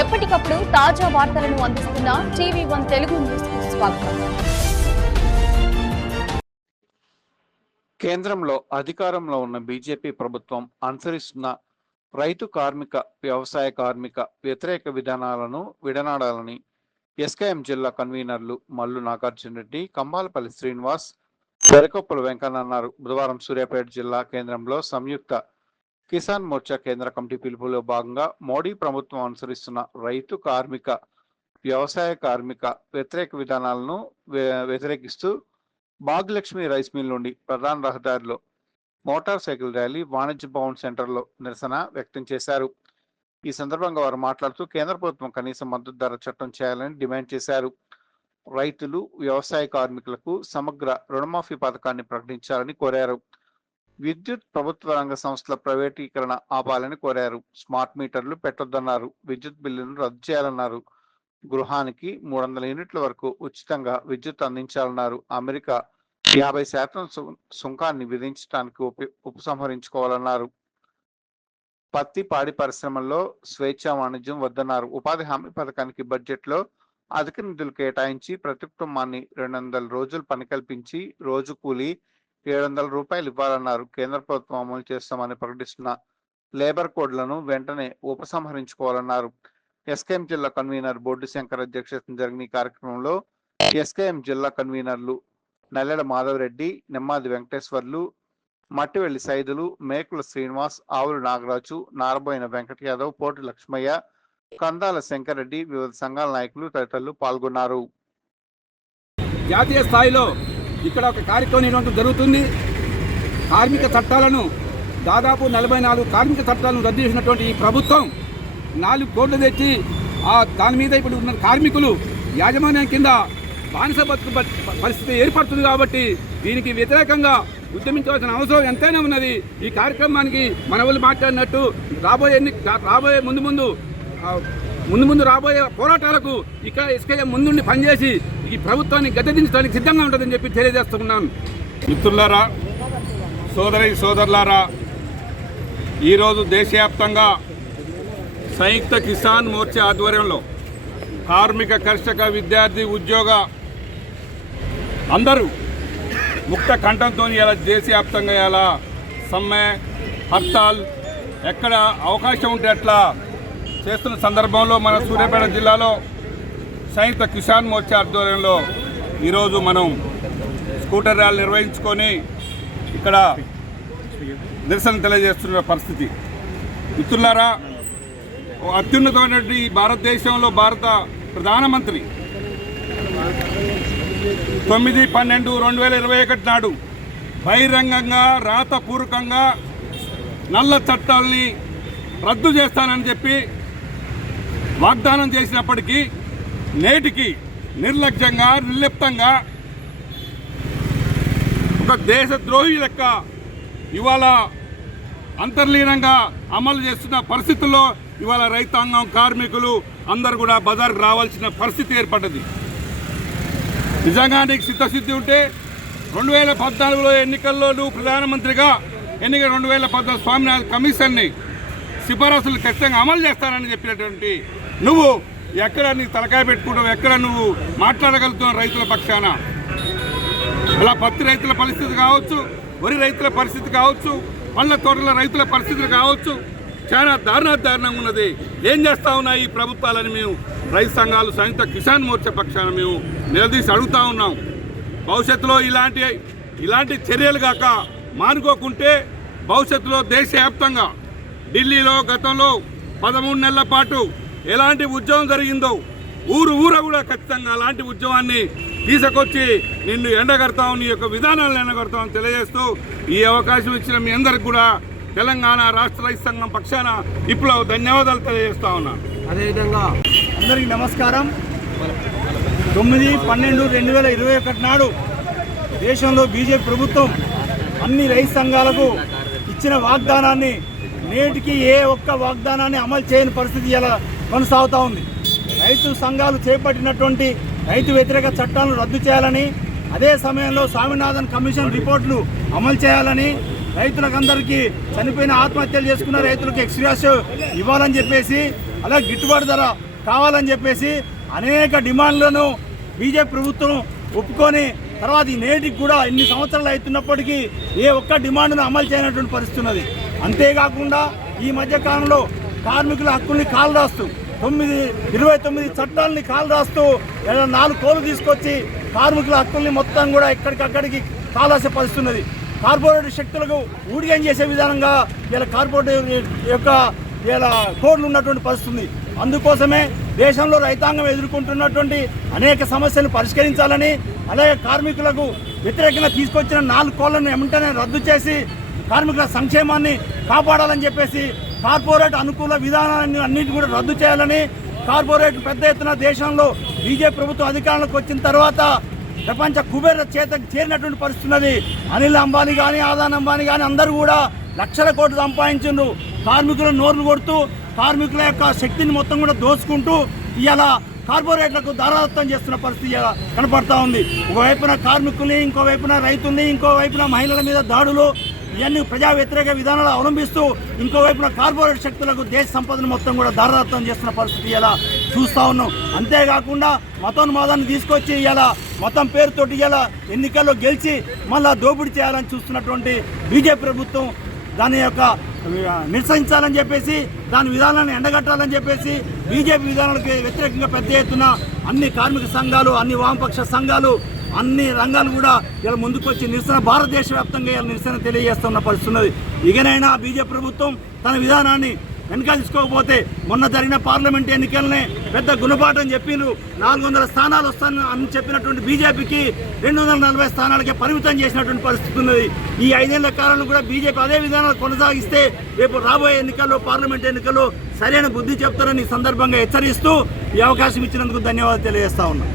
ఎప్పటికప్పుడు తాజా వార్తలను అందిస్తున్న TV1 తెలుగు న్యూస్ కు స్వాగతం. కేంద్రంలో అధికారంలో ఉన్న బీజేపీ ప్రభుత్వం అనుసరిస్తున్న రైతు కార్మిక వ్యవసాయ కార్మిక వ్యతిరేక విధానాలను విడనాడాలని ఎస్కేఎం జిల్లా కన్వీనర్లు మల్లు నాగార్జున రెడ్డి, కంబాలపల్లి శ్రీనివాస్, వెరకొప్పుల వెంకన్న అన్నారు. బుధవారం సూర్యాపేట జిల్లా కేంద్రంలో సంయుక్త కిసాన్ మోర్చా కేంద్ర కమిటీ పిలుపులో భాగంగా మోడీ ప్రభుత్వం అనుసరిస్తున్న రైతు కార్మిక వ్యవసాయ కార్మిక వ్యతిరేక విధానాలను వ్యతిరేకిస్తూ భాగ్యలక్ష్మి రైస్ మిల్ నుండి ప్రధాన రహదారిలో మోటార్ సైకిల్ ర్యాలీ, వాణిజ్య భవన్ సెంటర్లో నిరసన వ్యక్తం చేశారు. ఈ సందర్భంగా వారు మాట్లాడుతూ కేంద్ర ప్రభుత్వం కనీస మద్దతు ధర చట్టం చేయాలని డిమాండ్ చేశారు. రైతులు, వ్యవసాయ కార్మికులకు సమగ్ర రుణమాఫీ పథకాన్ని ప్రకటించాలని కోరారు. విద్యుత్ ప్రభుత్వ రంగ సంస్థల ప్రైవేటీకరణ ఆపాలని కోరారు. స్మార్ట్ మీటర్లు పెట్టొద్దన్నారు. విద్యుత్ బిల్లును రద్దు చేయాలన్నారు. గృహానికి 300 యూనిట్ల వరకు ఉచితంగా విద్యుత్ అందించాలన్నారు. అమెరికా 50% సుంకాన్ని విధించడానికి ఉపసంహరించుకోవాలన్నారు. పత్తి, పాడి పరిశ్రమల్లో స్వేచ్ఛా వాణిజ్యం వద్దన్నారు. ఉపాధి హామీ పథకానికి బడ్జెట్లో అధిక నిధులు కేటాయించి ప్రతి కుటుంబాన్ని 200 రోజులు పని కల్పించి రోజు కూలీ 700 రూపాయలు ఇవ్వాలన్నారు. కేంద్ర ప్రభుత్వం అమలు చేస్తామని ప్రకటిస్తున్న లేబర్ కోడ్లను వెంటనే ఉపసంహరించుకోవాలన్నారు. ఎస్కేఎం జిల్లా కన్వీనర్ బొడ్డు శంకర్ అధ్యక్షతన జరిగిన ఈ కార్యక్రమంలో ఎస్కేఎం జిల్లా కన్వీనర్లు నల్లెడ మాధవరెడ్డి, నెమ్మాది వెంకటేశ్వర్లు, మట్టివెల్లి సైదులు, మేకుల శ్రీనివాస్, ఆవులు నాగరాజు, నారబోయిన వెంకట యాదవ్, పోటి లక్ష్మయ్య, కందాల శంకరెడ్డి, వివిధ సంఘాల నాయకులు తదితరులు పాల్గొన్నారు. జాతీయ స్థాయిలో ఇక్కడ ఒక కార్యక్రమం నిర్వహించడం జరుగుతుంది. కార్మిక చట్టాలను దాదాపు 44 కార్మిక చట్టాలను రద్దు చేసినటువంటి ఈ ప్రభుత్వం 4 కోట్లు తెచ్చి దాని మీద ఇప్పుడు ఉన్న కార్మికులు యాజమాన్యం కింద బానిస బతుకు పరిస్థితి ఏర్పడుతుంది. కాబట్టి దీనికి వ్యతిరేకంగా ఉద్యమించవలసిన అవసరం ఎంతైనా ఉన్నది. ఈ కార్యక్రమానికి మన వాళ్ళు మాట్లాడినట్టు రాబోయే ముందు రాబోయే పోరాటాలకు ఇక్కడ ఎస్కేఎం ముందుండి పనిచేసి ఈ ప్రభుత్వాన్ని గద్దెదించడానికి సిద్ధంగా ఉంటుందని చెప్పి తెలియజేస్తున్నాను. మిత్రులారా, సోదరులారా, ఈరోజు దేశవ్యాప్తంగా సంయుక్త కిసాన్ మోర్చా ఆధ్వర్యంలో కార్మిక, కర్షక, విద్యార్థి, ఉద్యోగ అందరూ ముక్త కంఠంతో ఇలా దేశవ్యాప్తంగా ఇలా సమ్మె, హర్తాల్ ఎక్కడ అవకాశం ఉంటే అట్లా చేస్తున్న సందర్భంలో మన సూర్యాపేట జిల్లాలో సంయుక్త కిసాన్ మోర్చా ఆధ్వర్యంలో ఈరోజు మనం స్కూటర్ ర్యాలీ నిర్వహించుకొని ఇక్కడ నిరసన తెలియజేస్తున్న పరిస్థితి. మిత్రులారా, అత్యున్నతమైనటువంటి భారతదేశంలో భారత ప్రధానమంత్రి 9/12/2021 నాడు బహిరంగంగా రాతపూర్వకంగా నల్ల చట్టాలని రద్దు చేస్తానని చెప్పి వాగ్దానం చేసినప్పటికీ నేటికి నిర్లక్ష్యంగా, నిర్లిప్తంగా ఒక దేశద్రోహి లెక్క ఇవాళ అంతర్లీనంగా అమలు చేస్తున్న పరిస్థితుల్లో ఇవాళ రైతాంగం, కార్మికులు అందరూ కూడా బజార్కు రావాల్సిన పరిస్థితి ఏర్పడ్డది. నిజంగా నీకు చిత్తశుద్ధి ఉంటే 2014లో ఎన్నికల్లో నువ్వు ప్రధానమంత్రిగా ఎన్నిక 2014 స్వామినాథన్ కమిషన్ని సిఫారసులు ఖచ్చితంగా అమలు చేస్తానని చెప్పినటువంటి నువ్వు ఎక్కడ నీ తలకాయ పెట్టుకుంటావు, ఎక్కడ నువ్వు మాట్లాడగలుగుతున్నావు రైతుల పక్షాన? ఇలా పత్తి రైతుల పరిస్థితి కావచ్చు, వరి రైతుల పరిస్థితి కావచ్చు, పండ్ల తోటల రైతుల పరిస్థితులు కావచ్చు, చాలా దారుణంగా ఉన్నది. ఏం చేస్తా ఉన్నాయి ఈ ప్రభుత్వాలని మేము రైతు సంఘాలు, సంయుక్త కిసాన్ మోర్చా పక్షాన మేము నిలదీసి అడుగుతూ ఉన్నాం. భవిష్యత్తులో ఇలాంటి చర్యలు కాక మానుకోకుంటే భవిష్యత్తులో దేశవ్యాప్తంగా ఢిల్లీలో గతంలో 13 నెలల పాటు ఎలాంటి ఉద్యమం జరిగిందో ఊరు కూడా ఖచ్చితంగా అలాంటి ఉద్యమాన్ని తీసుకొచ్చి నిన్ను ఎండగడతాం, నీ యొక్క విధానాలను ఎండగడతామని తెలియజేస్తూ ఈ అవకాశం ఇచ్చిన మీ అందరికి కూడా తెలంగాణ రాష్ట్ర రైతు సంఘం పక్షాన ఇప్పుడు ధన్యవాదాలు తెలియజేస్తా ఉన్నాను. అదేవిధంగా అందరికీ నమస్కారం. 9/12/2021 నాడు దేశంలో బీజేపీ ప్రభుత్వం అన్ని రైతు సంఘాలకు ఇచ్చిన వాగ్దానాన్ని నేటికి ఏ ఒక్క వాగ్దానాన్ని అమలు చేయని పరిస్థితి ఇలా కొనసాగుతూ ఉంది. రైతు సంఘాలు చేపట్టినటువంటి రైతు వ్యతిరేక చట్టాలను రద్దు చేయాలని, అదే సమయంలో స్వామినాథన్ కమిషన్ రిపోర్టులు అమలు చేయాలని, రైతులకందరికీ చనిపోయిన ఆత్మహత్యలు చేసుకున్న రైతులకు ఎక్స్గ్రేషియో ఇవ్వాలని చెప్పేసి అలాగే గిట్టుబాటు ధర కావాలని చెప్పేసి అనేక డిమాండ్లను బీజేపీ ప్రభుత్వం ఒప్పుకొని తర్వాత ఈ నేటికి కూడా ఇన్ని సంవత్సరాలు అవుతున్నప్పటికీ ఏ ఒక్క డిమాండ్ను అమలు చేయనటువంటి పరిస్థితి ఉన్నది. అంతేకాకుండా ఈ మధ్య కాలంలో కార్మికుల హక్కుల్ని కాలు రాస్తూ 29 చట్టాలని కాలు రాస్తూ 4 కోలు తీసుకొచ్చి కార్మికుల హక్కుల్ని మొత్తం కూడా ఎక్కడికక్కడికి కాలాసే పరిస్థితి ఉన్నది. కార్పొరేట్ శక్తులకు ఊడిగం చేసే విధానంగా ఇలా కార్పొరేట్ యొక్క ఇలా కోడ్లు ఉన్నటువంటి పరిస్థితి ఉంది. అందుకోసమే దేశంలో రైతాంగం ఎదుర్కొంటున్నటువంటి అనేక సమస్యలు పరిష్కరించాలని, అలాగే కార్మికులకు వ్యతిరేకంగా తీసుకొచ్చిన 4 కోళ్లను వెంటనే రద్దు చేసి కార్మికుల సంక్షేమాన్ని కాపాడాలని చెప్పేసి కార్పొరేట్ అనుకూల విధానాన్ని అన్నింటి కూడా రద్దు చేయాలని, కార్పొరేట్ పెద్ద ఎత్తున దేశంలో బీజేపీ ప్రభుత్వం అధికారంలోకి వచ్చిన తర్వాత ప్రపంచ కుబేర చేతకు చేరినటువంటి పరిస్థితి ఉన్నది. అనిల్ అంబానీ కానీ ఆదాన్ అంబానీ కానీ అందరూ కూడా లక్షల కోట్లు సంపాదించిండ్రు. కార్మికులను నోర్లు కొడుతూ కార్మికుల యొక్క శక్తిని మొత్తం కూడా దోచుకుంటూ ఇలా కార్పొరేట్లకు దారాదత్తం చేస్తున్న పరిస్థితి కనపడతా ఉంది. ఒకవైపున కార్మికుల్ని, ఇంకోవైపున రైతుల్ని, ఇంకోవైపున మహిళల మీద దాడులు, ఇవన్నీ ప్రజా వ్యతిరేక విధానాలు అవలంబిస్తూ ఇంకోవైపున కార్పొరేట్ శక్తులకు దేశ సంపదను మొత్తం కూడా దారాదత్తం చేస్తున్న పరిస్థితి ఇలా చూస్తూ ఉన్నాం. అంతేకాకుండా మతోన్మాదాన్ని తీసుకొచ్చి ఇలా మతం పేరుతోటి ఇలా ఎన్నికల్లో గెలిచి మళ్ళా దోపిడీ చేయాలని చూస్తున్నటువంటి బీజేపీ ప్రభుత్వం దాని యొక్క నిరసించాలని చెప్పేసి, దాని విధానాన్ని ఎండగట్టాలని చెప్పేసి బీజేపీ విధానాలకు వ్యతిరేకంగా పెద్ద ఎత్తున అన్ని కార్మిక సంఘాలు, అన్ని వామపక్ష సంఘాలు, అన్ని రంగాలు కూడా ఇలా ముందుకొచ్చి నిరసన భారతదేశ వ్యాప్తంగా ఇలా నిరసన తెలియజేస్తున్న పరిస్థితి ఉన్నది. ఇకనైనా బీజేపీ ప్రభుత్వం తన విధానాన్ని వెనక తీసుకోకపోతే మొన్న జరిగిన పార్లమెంట్ ఎన్నికలనే పెద్ద గుణపాఠం చెప్పిండ్రు. 400 స్థానాలు వస్తాయని చెప్పినటువంటి బీజేపీకి 240 స్థానాలకే పరిమితం చేసినటువంటి పరిస్థితి ఉన్నది. ఈ 5 ఏళ్ల కాలంలో కూడా బీజేపీ అదే విధానాలు కొనసాగిస్తే రేపు రాబోయే ఎన్నికల్లో, పార్లమెంట్ ఎన్నికల్లో సరైన బుద్ధి చెప్తారని సందర్భంగా హెచ్చరిస్తూ ఈ అవకాశం ఇచ్చినందుకు ధన్యవాదాలు తెలియజేస్తా ఉన్నాం.